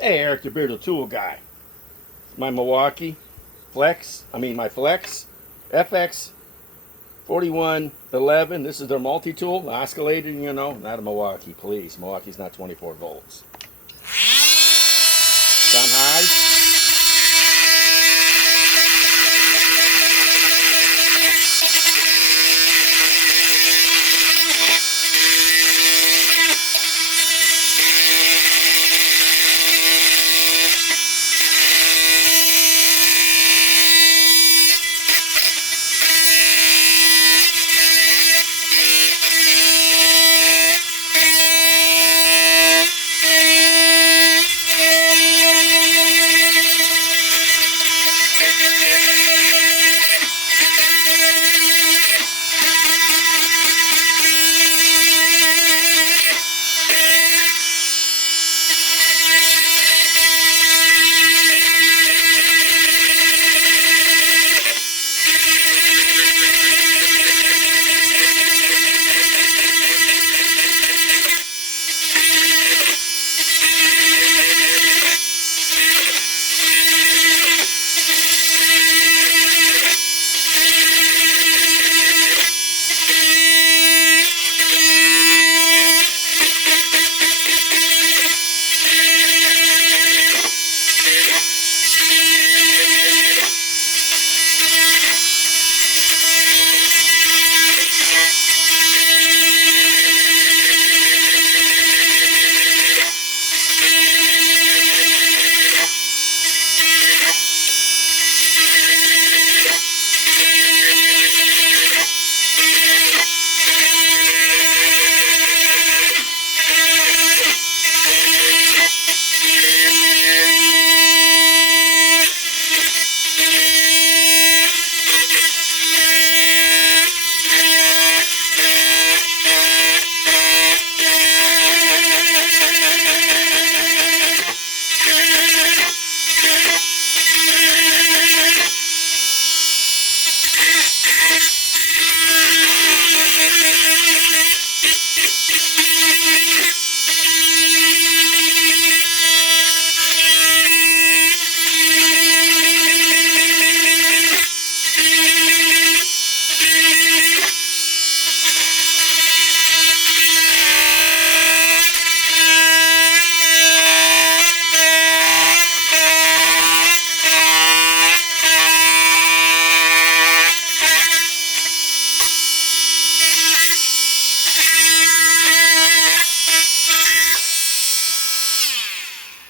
Hey, Eric, the Bearded Tool Guy. My Milwaukee Flex, my Flex FX4111. This is their multi-tool, oscillator, you know, not a Milwaukee, please. Milwaukee's not 24 volts. It's on high.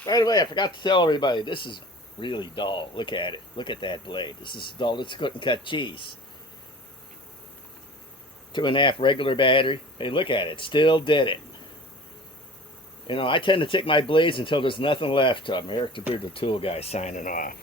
By the way, I forgot to tell everybody, this is really dull. Look at it. Look at that blade. This is dull. It's couldn't cut cheese. 2.5 regular battery. Hey, look at it. Still did it. You know, I tend to take my blades until there's nothing left of them. Eric the Bearded Tool Guy signing off.